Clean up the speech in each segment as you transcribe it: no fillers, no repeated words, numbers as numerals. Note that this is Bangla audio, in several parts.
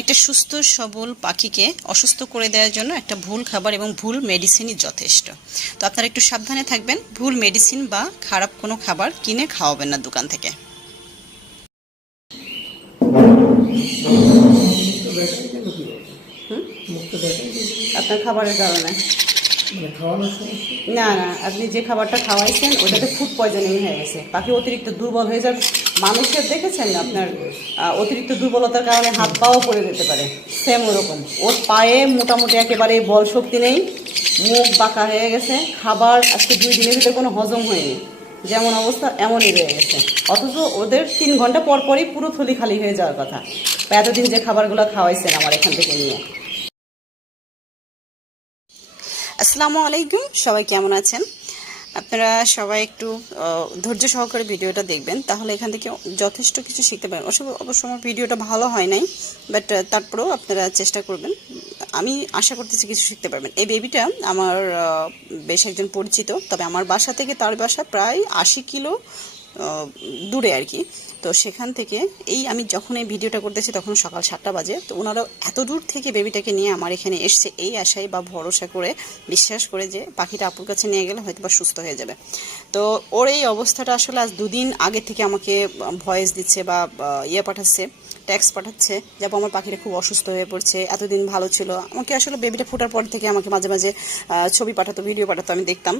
একটা সুস্থ সবল পাখিকে অসুস্থ করে দেওয়ার জন্য একটা ভুল খাবার এবং ভুল মেডিসিনই যথেষ্ট। তো আপনারা একটু সাবধানে থাকবেন, ভুল মেডিসিন বা খারাপ কোনো খাবার কিনে খাওয়াবেন না দোকান থেকে। আপনার খাবারের কারণে না না, আপনি যে খাবারটা খাওয়াইছেন ওটাতে ফুড পয়জনিং হয়ে গেছে, পাখি অতিরিক্ত দুর্বল হয়ে যাবে। মানুষের দেখেছেন আপনার অতিরিক্ত দুর্বলতার কারণে হাত পাও পড়ে যেতে পারে, সেম ওরকম ওর পায়ে মোটামুটি একেবারে বল শক্তি নেই, মুখ বাঁকা হয়ে গেছে, খাবার আজকে 2 দিনের ভিতরে কোনো হজম হয়নি, যেমন অবস্থা এমনই রয়ে গেছে। অথচ ওদের 3 ঘন্টা পর পরই পুরো থলি খালি হয়ে যাওয়ার কথা। এতদিন যে খাবারগুলো খাওয়াইছেন আমার এখান থেকে নিয়ে। আসসালামু আলাইকুম, সবাই কেমন আছেন? আপনারা সবাই একটু ধৈর্য সহকারে ভিডিওটা দেখবেন, তাহলে এখান থেকে যথেষ্ট কিছু শিখতে পারেন। অবশ্য আমার ভিডিওটা ভালো হয় নাই, বাট তারপরেও আপনারা চেষ্টা করবেন, আমি আশা করতেছি কিছু শিখতে পারবেন। এই বেবিটা আমার বেশ একজন পরিচিত, তবে আমার বাসা থেকে তার বাসা প্রায় 80 কিলো দূরে আর কি। তো সেখান থেকে আমি যখন এই ভিডিওটা করতেছি তখন সকাল 7টা বাজে। তো ওনারা এত দূর থেকে বেবিটাকে নিয়ে আমার এখানে এসছে এই আশায় বা ভরসা করে, বিশ্বাস করে যে পাখিটা আপুর কাছে নিয়ে গেলে হয়তো বা সুস্থ হয়ে যাবে। তো ওর এই অবস্থাটা আসলে আজ 2 দিন আগে থেকে আমাকে ভয়েস দিচ্ছে বা পাঠাচ্ছে, ট্যাক্স পাঠাচ্ছে, যাবো আমার পাখিটা খুব অসুস্থ হয়ে পড়ছে, এতদিন ভালো ছিল। আমাকে আসলে বেবিটা ফোটার পর থেকে আমাকে মাঝে মাঝে ছবি পাঠাতো, ভিডিও পাঠাতো, আমি দেখতাম।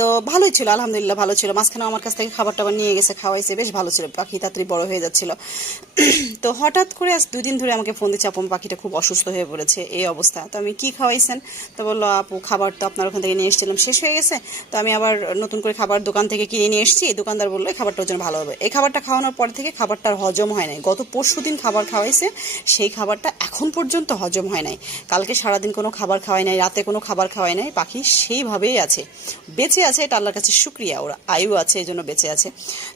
তো ভালোই ছিল, আলহামদুলিল্লাহ ভালো ছিল। মাঝখানে আমার কাছ থেকে খাবার টাবার নিয়ে গেছে, খাওয়াইছে, বেশ ভালো ছিল, পাখি তাড়াতাড়ি বড় হয়ে যাচ্ছিল। তো হঠাৎ করে আজ 2 দিন ধরে আমাকে ফোন দিচ্ছে, আপু পাখিটা খুব অসুস্থ হয়ে পড়েছে, এই অবস্থা। তো আমি কি খাওয়াইছেন? তো বললো আপু খাবার তো আপনার ওখান থেকে নিয়ে এসেছিলাম, শেষ হয়ে গেছে, তো আমি আবার নতুন করে খাবার দোকান থেকে কিনে নিয়ে এসেছি। দোকানদার বললো এই খাবারটা ওর জন্য ভালো হবে। এই খাবারটা খাওয়ানোর পর থেকে খাবারটার হজম হয় নাই। গত পরশুদিন খাবার খাওয়াইছে, সেই খাবারটা এখন পর্যন্ত হজম হয় নাই। কালকে সারাদিন কোনো খাবার খাওয়াই নাই, রাতে কোনো খাবার খাওয়াই নাই, পাখি সেইভাবেই আছে, বেঁচে আছে। এটা আল্লাহর কাছে শুকরিয়া, ওর আয়ু আছে এই জন্য বেঁচে আছে।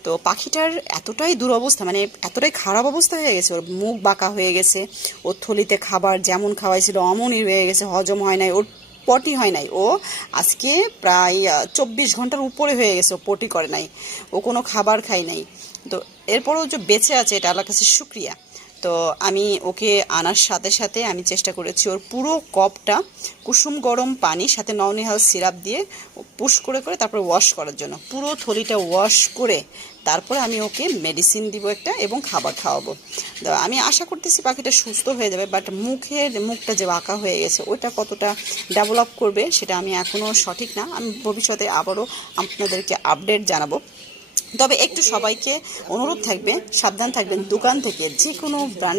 তো পাখিটার এতটাই দুরবস্থা, মানে এতটাই খারাপ অবস্থা হয়ে গেছে, ওর মুখ বাঁকা হয়ে গেছে, ওর থলিতে খাবার যেমন খাওয়াইছিল অমনই হয়ে গেছে, হজম হয় নাই, ওর পটি হয় নাই। ও আজকে প্রায় 24 ঘন্টার উপরে হয়ে গেছে, ও পটি করে নাই, ও কোনো খাবার খায় নাই। তো এরপরও যে বেঁচে আছে এটা আল্লাহর কাছে শুকরিয়া। তো আমি ওকে আনার সাথে সাথে আমি চেষ্টা করেছি ওর পুরো কপটা কুসুম গরম পানির সাথে নওনিহাল সিরাপ দিয়ে পুশ করে করে তারপরে ওয়াশ করার জন্য, পুরো থলিটা ওয়াশ করে তারপরে আমি ওকে মেডিসিন দিব একটা এবং খাবার খাওয়াবো। তো আমি আশা করতেছি পাখিটা সুস্থ হয়ে যাবে, বাট মুখটা যে বাঁকা হয়ে গেছে ওইটা কতটা ডেভেলপ করবে সেটা আমি এখনও সঠিক না। আমি ভবিষ্যতে আবারও আপনাদেরকে আপডেট জানাবো। তবে একটু সবাইকে অনুরোধ থাকবে, সাবধান থাকবেন, দোকান থেকে যে কোনো ব্র্যান্ড